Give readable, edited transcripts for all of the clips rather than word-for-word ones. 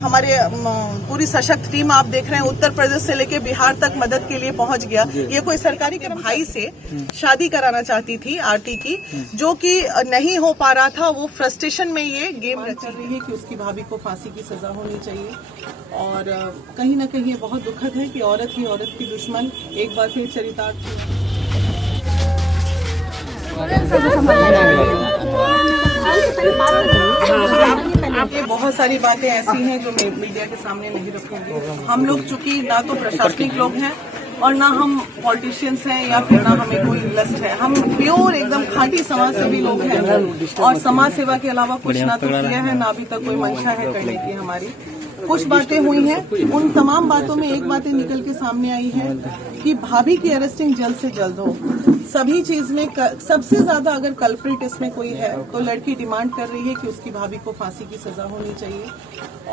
हमारे पूरी सशक्त टीम आप देख रहे हैं उत्तर प्रदेश से लेके बिहार तक मदद के लिए पहुंच गया। ये कोई सरकारी भाई से शादी कराना चाहती थी आरती की, जो कि नहीं हो पा रहा था। वो फ्रस्ट्रेशन में ये गेम कर रही है कि उसकी भाभी को फांसी की सजा होनी चाहिए। और कहीं ना कहीं ये बहुत दुखद है कि औरत ही औरत की दुश्मन एक बार फिर चरितार्थ ये बहुत सारी बातें ऐसी हैं जो मीडिया के सामने नहीं रखूंगी। हम लोग चूंकि ना तो प्रशासनिक लोग हैं और ना हम पॉलिटिशियंस हैं या फिर ना हमें कोई लस्ट है। हम प्योर एकदम खांटी समाज सेवी लोग हैं और समाज सेवा के अलावा कुछ ना तो किया है ना अभी तक कोई मंशा है करने की। हमारी कुछ बातें हुई हैं, उन तमाम बातों में एक बातें निकल के सामने आई है कि भाभी की अरेस्टिंग जल्द से जल्द हो। सभी चीज में सबसे ज्यादा अगर कल्प्रिट इसमें कोई है तो लड़की डिमांड कर रही है कि उसकी भाभी को फांसी की सजा होनी चाहिए।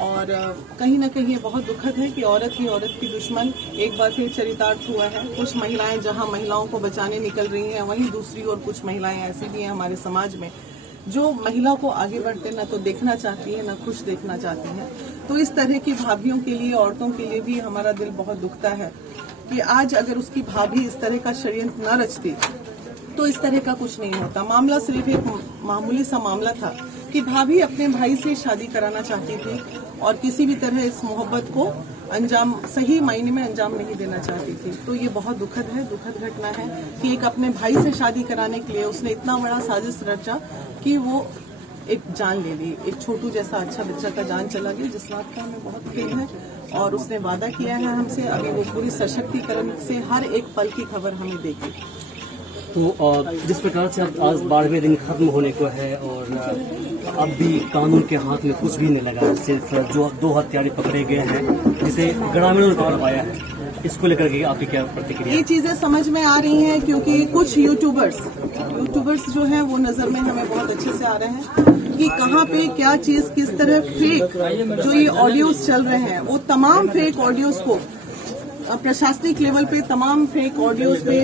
और कहीं ना कहीं ये बहुत दुखद है कि औरत ही औरत की दुश्मन एक बार फिर चरितार्थ हुआ है। कुछ महिलाएं जहां महिलाओं को बचाने निकल रही हैं, वहीं दूसरी ओर कुछ महिलाएं ऐसी भी हैं हमारे समाज में जो महिला को आगे बढ़ते न तो देखना चाहती है न खुश देखना चाहती हैं। तो इस तरह की भाभियों के लिए, औरतों के लिए भी हमारा दिल बहुत दुखता है कि आज अगर उसकी भाभी इस तरह का षड्यंत्र न रचती तो इस तरह का कुछ नहीं होता। मामला सिर्फ एक मामूली सा मामला था कि भाभी अपने भाई से शादी कराना चाहती थी और किसी भी तरह इस मोहब्बत को अंजाम, सही मायने में अंजाम नहीं देना चाहती थी। तो ये बहुत दुखद है, दुखद घटना है कि एक अपने भाई से शादी कराने के लिए उसने इतना बड़ा साजिश रचा कि वो एक जान ले ली। एक छोटू जैसा अच्छा बच्चा का जान चला गया, जिस बात का हमें बहुत खेद है। और उसने वादा किया है हमसे, अभी वो पूरी सशक्तिकरण से हर एक पल की खबर हमें देगी। तो जिस प्रकार से अब आज 12वें दिन खत्म होने को है और अब भी कानून के हाथ में कुछ भी नहीं लगा, सिर्फ जो 2 हत्यारे पकड़े गए हैं जिसे ग्रामीणों ने पकड़वाया है, इसको लेकर के आपकी क्या प्रतिक्रिया? ये चीजें समझ में आ रही हैं क्योंकि कुछ यूट्यूबर्स जो हैं वो नजर में हमें बहुत अच्छे से आ रहे हैं कि कहाँ पे क्या चीज किस तरह फेक जो ये ऑडियोज चल रहे हैं, वो तमाम फेक ऑडियोज को प्रशासनिक लेवल पे तमाम फेक ऑडियोज पे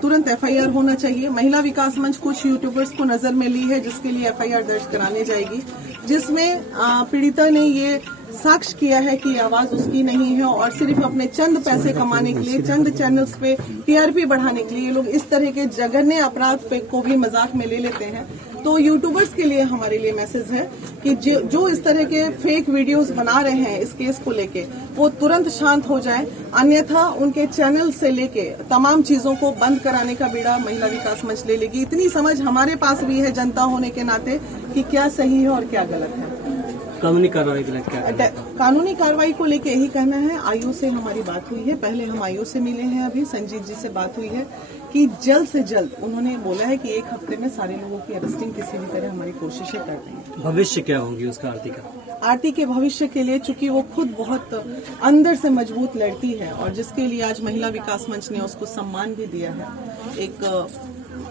तुरंत एफआईआर होना चाहिए। महिला विकास मंच कुछ यूट्यूबर्स को नजर में ली है जिसके लिए एफआईआर दर्ज कराने जाएगी, जिसमें पीड़िता ने ये साक्ष्य किया है कि आवाज उसकी नहीं है और सिर्फ अपने चंद पैसे कमाने के लिए, चंद चैनल्स पे टीआरपी बढ़ाने के लिए ये लोग इस तरह के जघन्य अपराध पे को भी मजाक में ले लेते हैं। तो यूट्यूबर्स के लिए हमारे लिए मैसेज है कि जो इस तरह के फेक वीडियोस बना रहे हैं इस केस को लेके, वो तुरंत शांत हो जाएं, अन्यथा उनके चैनल से लेके तमाम चीजों को बंद कराने का बीड़ा महिला विकास मंच ले लेगी। इतनी समझ हमारे पास भी है जनता होने के नाते कि क्या सही है और क्या गलत है। कानूनी कार्रवाई के लिए क्या? कानूनी कार्रवाई को लेके यही कहना है। आयु से हमारी बात हुई है, पहले हम आयु से मिले हैं, अभी संजीत जी से बात हुई है कि जल्द से जल्द उन्होंने बोला है कि 1 हफ्ते में सारे लोगों की अरेस्टिंग किसी भी तरह हमारी कोशिशें कर रही हैं। भविष्य क्या होगी उसका आरती के भविष्य के लिए, चूंकि वो खुद बहुत अंदर से मजबूत लड़की है और जिसके लिए आज महिला विकास मंच ने उसको सम्मान भी दिया है, एक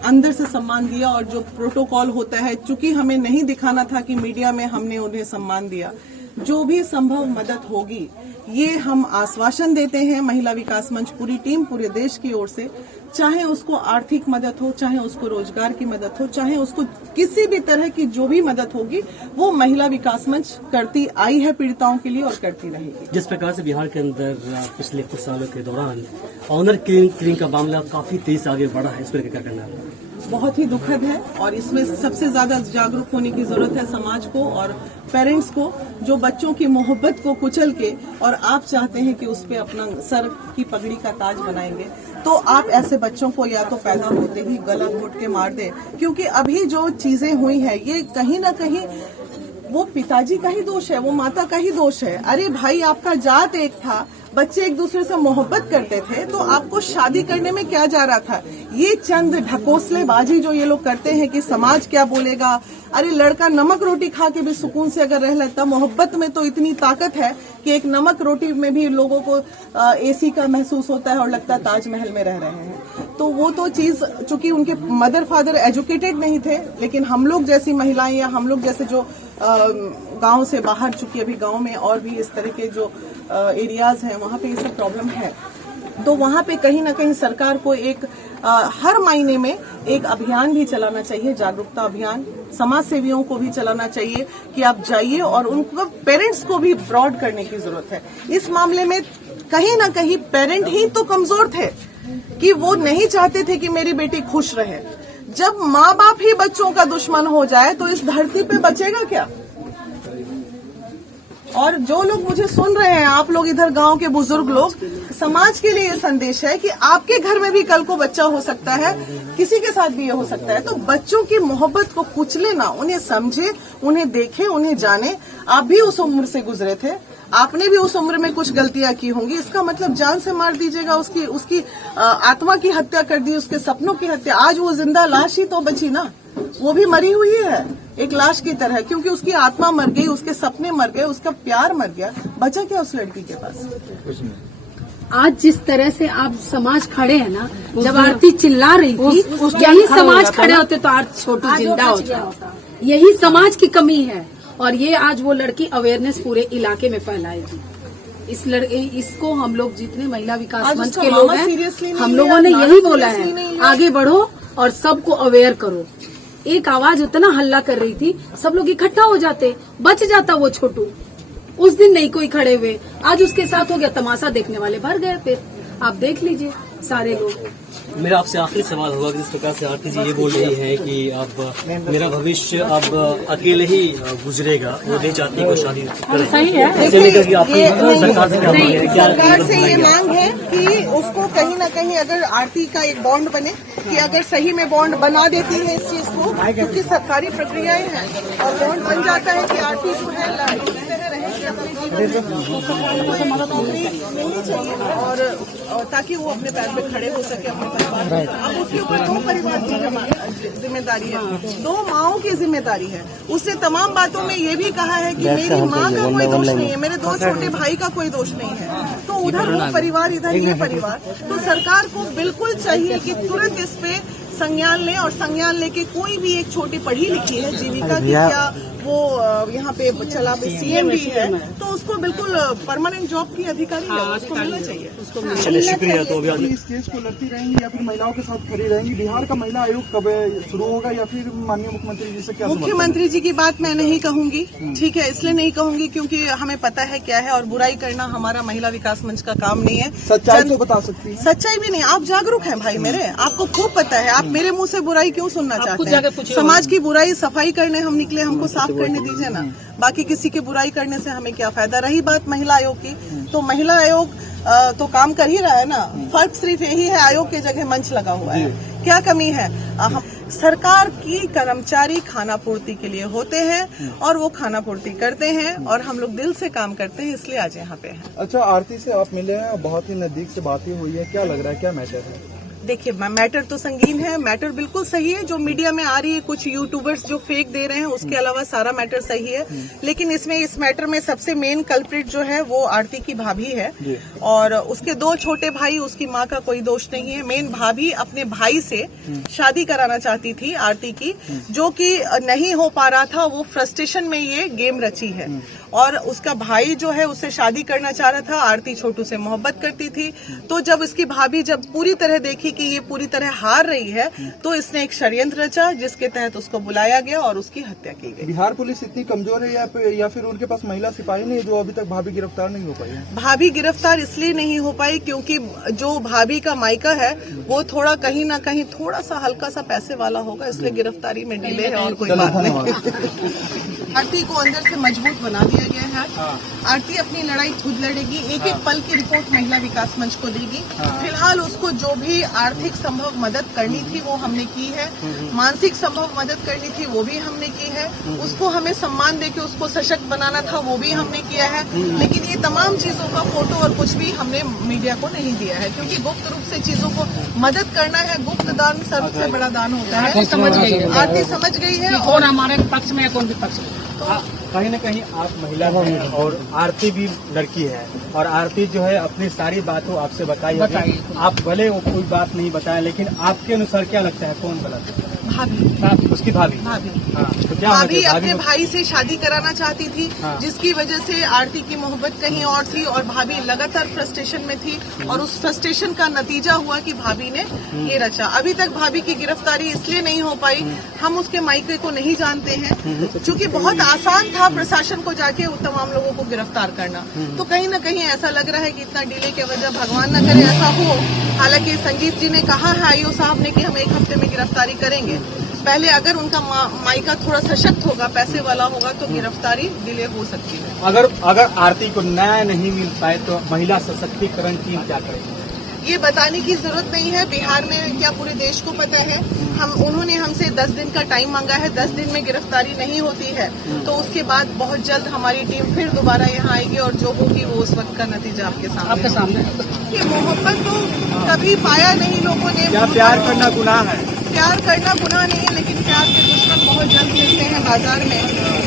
अंदर से सम्मान दिया। और जो प्रोटोकॉल होता है, चूंकि हमें नहीं दिखाना था कि मीडिया में हमने उन्हें सम्मान दिया, जो भी संभव मदद होगी ये हम आश्वासन देते हैं। महिला विकास मंच पूरी टीम पूरे देश की ओर से, चाहे उसको आर्थिक मदद हो, चाहे उसको रोजगार की मदद हो, चाहे उसको किसी भी तरह की जो भी मदद होगी, वो महिला विकास मंच करती आई है पीड़िताओं के लिए और करती रहेगी। जिस प्रकार से बिहार के अंदर पिछले कुछ सालों के दौरान ऑनर किलिंग का मामला काफी तेज से आगे बढ़ा है, इस पर क्या करना है? बहुत ही दुखद है और इसमें सबसे ज्यादा जागरूक होने की जरूरत है समाज को और पेरेंट्स को, जो बच्चों की मोहब्बत को कुचल के और आप चाहते हैं कि उस पे अपना सर की पगड़ी का ताज बनाएंगे, तो आप ऐसे बच्चों को या तो पैदा होते ही गला घोट के मार दे। क्योंकि अभी जो चीजें हुई है ये कहीं ना कहीं वो पिताजी का ही दोष है, वो माता का ही दोष है। अरे भाई, आपका जात एक था, बच्चे एक दूसरे से मोहब्बत करते थे, तो आपको शादी करने में क्या जा रहा था? ये चंद ढकोसलेबाजी जो ये लोग करते हैं कि समाज क्या बोलेगा। अरे लड़का नमक रोटी खा के भी सुकून से अगर रह लेता, मोहब्बत में तो इतनी ताकत है कि एक नमक रोटी में भी लोगों को एसी का महसूस होता है और लगता है ताजमहल में रह रहे हैं। तो वो तो चीज, चूंकि उनके मदर फादर एजुकेटेड नहीं थे, लेकिन हम लोग जैसी महिलाएं या हम लोग जैसे जो गांव से बाहर, चूंकि अभी गांव में और भी इस तरह के जो एरियाज हैं वहां पे ये सब प्रॉब्लम है। तो वहां पे कहीं ना कहीं सरकार को एक हर महीने में एक अभियान भी चलाना चाहिए, जागरूकता अभियान। समाज सेवियों को भी चलाना चाहिए कि आप जाइए, और उनको पेरेंट्स को भी ब्रॉड करने की जरूरत है। इस मामले में कहीं ना कहीं पेरेंट ही तो कमजोर थे कि वो नहीं चाहते थे कि मेरी बेटी खुश रहे। जब माँ बाप ही बच्चों का दुश्मन हो जाए तो इस धरती पे बचेगा क्या? और जो लोग मुझे सुन रहे हैं, आप लोग इधर गांव के बुजुर्ग लोग, समाज के लिए ये संदेश है कि आपके घर में भी कल को बच्चा हो सकता है, किसी के साथ भी ये हो सकता है। तो बच्चों की मोहब्बत को कुचले ना, उन्हें समझे, उन्हें देखे, उन्हें जाने। आप भी उस उम्र से गुजरे थे, आपने भी उस उम्र में कुछ गलतियां की होंगी। इसका मतलब जान से मार दीजिएगा, उसकी आत्मा की हत्या कर दी, उसके सपनों की हत्या। आज वो जिंदा लाश ही तो बची ना, वो भी मरी हुई है एक लाश की तरह, क्योंकि उसकी आत्मा मर गई, उसके सपने मर गए, उसका प्यार मर गया। बचा क्या उस लड़की के पास? आज जिस तरह से आप समाज खड़े हैं ना, जब आरती चिल्ला रही थी, यही समाज खड़े होते तो आज छोटू जिंदा होता। यही समाज की कमी है, और ये आज वो लड़की अवेयरनेस पूरे इलाके में फैलाएगी। इसको हम लोग जितने महिला विकास मंच के लोग हैं, हम लोगों ने यही बोला है, आगे बढ़ो और सबको अवेयर करो। एक आवाज उतना हल्ला कर रही थी, सब लोग इकट्ठा हो जाते, बच जाता वो छोटू। उस दिन नहीं कोई खड़े हुए, आज उसके साथ हो गया, तमाशा देखने वाले भर गए। फिर आप देख लीजिए सारे लोग। मेरा आपसे आखिरी सवाल होगा कि जिस प्रकार से आरती जी ये बोल रही है कि अब मेरा भविष्य अब अकेले ही गुजरेगा, वो नहीं चाहती को शादी करें। सही है। इसे लेकर कि आपकी सरकार से क्या मांग है? क्या सरकार से ये मांग है कि उसको कहीं ना कहीं अगर आरती का एक बॉन्ड बने, कि अगर सही में बॉन्ड बना देती है इस चीज को, क्योंकि सरकारी प्रक्रियाएं हैं, और बॉन्ड बन जाता है कि आरती जो है रहेगी अपने जीवन में, मिलनी चाहिए, और ताकि वो अपने पैर पे खड़े हो सके, अपने परिवार। अब उसके ऊपर 2 परिवार की जिम्मेदारी है, 2 माओं की जिम्मेदारी है। उसने तमाम बातों में ये भी कहा है कि मेरी माँ का कोई दोष नहीं है, मेरे 2 छोटे भाई का कोई दोष नहीं है। तो उधर वो परिवार, इधर ये परिवार। तो सरकार को बिल्कुल चाहिए कि तुरंत इस पे संज्ञान ले, और संज्ञान लेके कोई भी एक छोटी पढ़ी लिखी है, जीविका की क्या वो यहाँ पे चला सीएम भी है, तो उसको बिल्कुल परमानेंट जॉब की अधिकारी है, उसको मिलना चाहिए। चलिए, शुक्रिया। तो अभी इस केस को लड़ती रहेंगी या फिर महिलाओं के साथ खड़ी रहेंगी? बिहार का महिला आयोग कब शुरू होगा, या फिर माननीय मुख्यमंत्री जी से क्या? मुख्यमंत्री जी की बात मैं नहीं कहूंगी, ठीक है, इसलिए नहीं कहूंगी क्योंकि हमें पता है क्या है, और बुराई करना हमारा महिला विकास मंच का काम नहीं है। सच्चाई तो बता सकती है। सच्चाई भी नहीं, आप जागरूक हैं भाई मेरे, आपको खूब पता है। आप मेरे मुंह से बुराई क्यों सुनना चाहते हैं? समाज की बुराई सफाई करने हम निकले, हमको साफ करने दीजिए ना। बाकी किसी की बुराई करने से हमें क्या फायदा? रही बात महिला आयोग की, तो महिला आयोग तो काम कर ही रहा है ना। फर्क सिर्फ यही है, आयोग की जगह मंच लगा हुआ है। क्या कमी है? सरकार की कर्मचारी खाना पूर्ति के लिए होते हैं, और वो खाना पूर्ति करते हैं, और हम लोग दिल से काम करते हैं, इसलिए आज यहाँ पे हैं। अच्छा, आरती से आप मिले हैं, बहुत ही नजदीक से बातें हुई है, क्या लग रहा है, क्या मैटर है? देखिए, मैटर तो संगीन है, मैटर बिल्कुल सही है। जो मीडिया में आ रही है, कुछ यूट्यूबर्स जो फेक दे रहे हैं, उसके अलावा सारा मैटर सही है। लेकिन इस मैटर में सबसे मेन कल्प्रिट जो है वो आरती की भाभी है, और उसके 2 छोटे भाई, उसकी माँ का कोई दोष नहीं है। मेन भाभी अपने भाई से शादी कराना चाहती थी आरती की, जो कि नहीं हो पा रहा था। वो फ्रस्ट्रेशन में ये गेम रची है, और उसका भाई जो है उससे शादी करना चाह रहा था। आरती छोटू से मोहब्बत करती थी, तो जब इसकी भाभी जब पूरी तरह देखी कि ये पूरी तरह हार रही है, तो इसने एक षड्यंत्र रचा, जिसके तहत उसको बुलाया गया और उसकी हत्या की गई। बिहार पुलिस इतनी कमजोर है या फिर उनके पास महिला सिपाही नहीं, जो अभी तक भाभी गिरफ्तार नहीं हो पाई है? भाभी गिरफ्तार इसलिए नहीं हो पाई क्योंकि जो भाभी का मायका है वो थोड़ा कहीं ना कहीं थोड़ा सा हल्का सा पैसे वाला होगा, इसलिए गिरफ्तारी में डिले है, और कोई बात नहीं। आरती को अंदर से मजबूत बना दिया गया है। आरती अपनी लड़ाई खुद लड़ेगी, एक एक पल की रिपोर्ट महिला विकास मंच को देगी। फिलहाल उसको जो भी आर्थिक संभव मदद करनी थी वो हमने की है, मानसिक संभव मदद करनी थी वो भी हमने की है, उसको हमें सम्मान देके उसको सशक्त बनाना था वो भी हमने किया है। लेकिन ये तमाम चीजों का फोटो और कुछ भी हमने मीडिया को नहीं दिया है, क्योंकि गुप्त रूप से चीजों को मदद करना है। गुप्त दान सबसे बड़ा दान होता है। आरती समझ गई है, और हमारे पक्ष में कौन भी पक्ष में। कहीं न कहीं आप महिला हैं और आरती भी लड़की है, और आरती जो है अपनी सारी बातों आपसे बताई। आप भले वो कोई बात नहीं बताएं, लेकिन आपके अनुसार क्या लगता है कौन गलत है? भाभी उसकी भाभी। भाभी हाँ, तो क्या भाभी होता है? अपने को- भाई से शादी कराना चाहती थी, हाँ। जिसकी वजह से आरती की मोहब्बत कहीं और थी और भाभी लगातार फ्रस्ट्रेशन में थी और उस फ्रस्ट्रेशन का नतीजा हुआ कि भाभी ने ये रचा। अभी तक भाभी की गिरफ्तारी इसलिए नहीं हो पाई, हम उसके मायके को नहीं जानते हैं, क्योंकि बहुत आसान था प्रशासन को जाके उन तमाम लोगों को गिरफ्तार करना। तो कहीं ना कहीं ऐसा लग रहा है कि इतना डिले की वजह, भगवान न करे ऐसा हो। हालांकि संजीव जी ने कहा है आईओ साहब ने कि हम 1 हफ्ते में गिरफ्तारी करेंगे। पहले अगर उनका मायका थोड़ा सशक्त होगा, पैसे वाला होगा, तो गिरफ्तारी डिले हो सकती है। अगर आरती को न्याय नहीं मिल पाए तो महिला सशक्तिकरण टीम क्या करेगी? ये बताने की जरूरत नहीं है, बिहार में क्या पूरे देश को पता है। उन्होंने हमसे 10 दिन का टाइम मांगा है, 10 दिन में गिरफ्तारी नहीं होती है तो उसके बाद बहुत जल्द हमारी टीम फिर दोबारा यहाँ आएगी और जो होगी वो उस वक्त का नतीजा आपके सामने। ये मोहब्बत तो कभी पाया नहीं लोगों ने। क्या प्यार करना गुनाह है? प्यार करना गुनाह नहीं है, लेकिन प्यार के दुश्मन बहुत जल्द मिलते हैं बाजार में।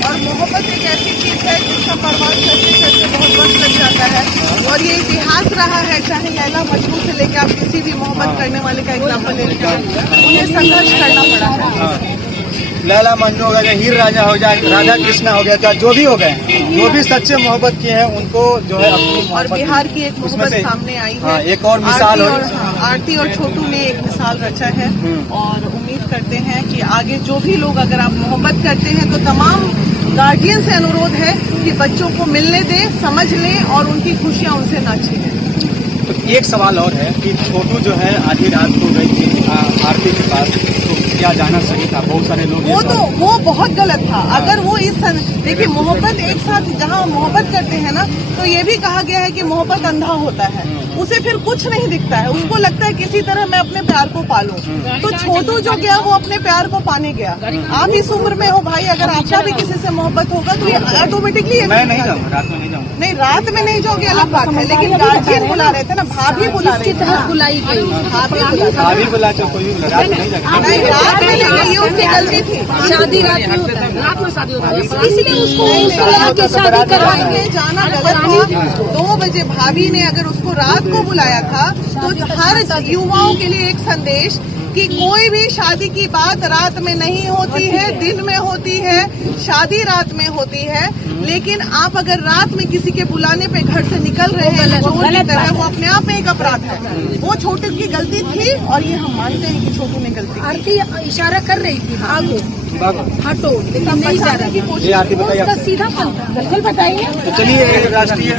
और मोहब्बत एक ऐसी चीज है जिसका परवाह करते करते बहुत वक्त लग जाता है और ये इतिहास रहा है। चाहे लैला मजनू से लेकर आप किसी भी मोहब्बत करने वाले का एग्जाम्पल ले लीजिए, उन्हें संघर्ष करना पड़ा है। लैला मजनू हो गया, हीर राजा हो जाए, राधा कृष्णा हो गया, क्या जो भी हो गए, जो भी सच्चे मोहब्बत किए हैं उनको जो है अपनी और मोहब्बत बिहार की एक उसमें मोहब्बत से- सामने आई है। हाँ, एक और मिसाल हो। आरती और छोटू ने एक मिसाल रचा है और उम्मीद करते हैं कि आगे जो भी लोग, अगर आप मोहब्बत करते हैं तो तमाम गार्जियन से अनुरोध है कि बच्चों को मिलने दें, समझ लें और उनकी खुशियां उनसे ना छीनें। तो एक सवाल और है कि छोटू जो है आधी रात को गई थी आरती के पास, तो क्या जाना सही था? बहुत सारे लोग वो बहुत गलत था। अगर वो देखिए, मोहब्बत एक साथ जहाँ मोहब्बत करते हैं ना, तो ये भी कहा गया है कि मोहब्बत अंधा होता है, उसे फिर कुछ नहीं दिखता है, उसको लगता है किसी तरह मैं अपने प्यार को पालूं। तो छोटू जो गया वो अपने प्यार को पाने गया। आप इस उम्र में हो भाई, अगर आपका भी किसी से मोहब्बत होगा तो ये ऑटोमेटिकली मैं नहीं जाऊँगा, रात में नहीं जाऊँगा। नहीं, रात में नहीं जाओगे अलग बात है, लेकिन गार्जियन बुला रहे थे ना, भाभी बुला रही किसके तहत बुलाई गई? भाभी बुला के कोई भी रात में नहीं जाएगा। नहीं, रात में नहीं गई, ये उसकी गलती थी। शादी रात में होता है, रात में शादी होता है, इसलिए उसको बुला के शादी करवाएंगे। जाना गलत था। 2 बजे भाभी ने अगर उसको रात को बुलाया था तो हर युवाओं के लिए एक संदेश कि कोई भी शादी की बात रात में नहीं होती है, दिन में होती है। शादी रात में होती है, लेकिन आप अगर रात में किसी के बुलाने पे घर से निकल रहे हैं चोर की तरह, वो अपने आप में एक अपराध है। वो छोटू की गलती थी और ये हम मानते हैं कि छोटू ने गलती की। आरती इशारा कर रही थी भागो हटो, लेकिन नहीं जा रही। ये आरती बताइए। उसका सीधा पंथा। तो चलिए एक राष्ट्रीय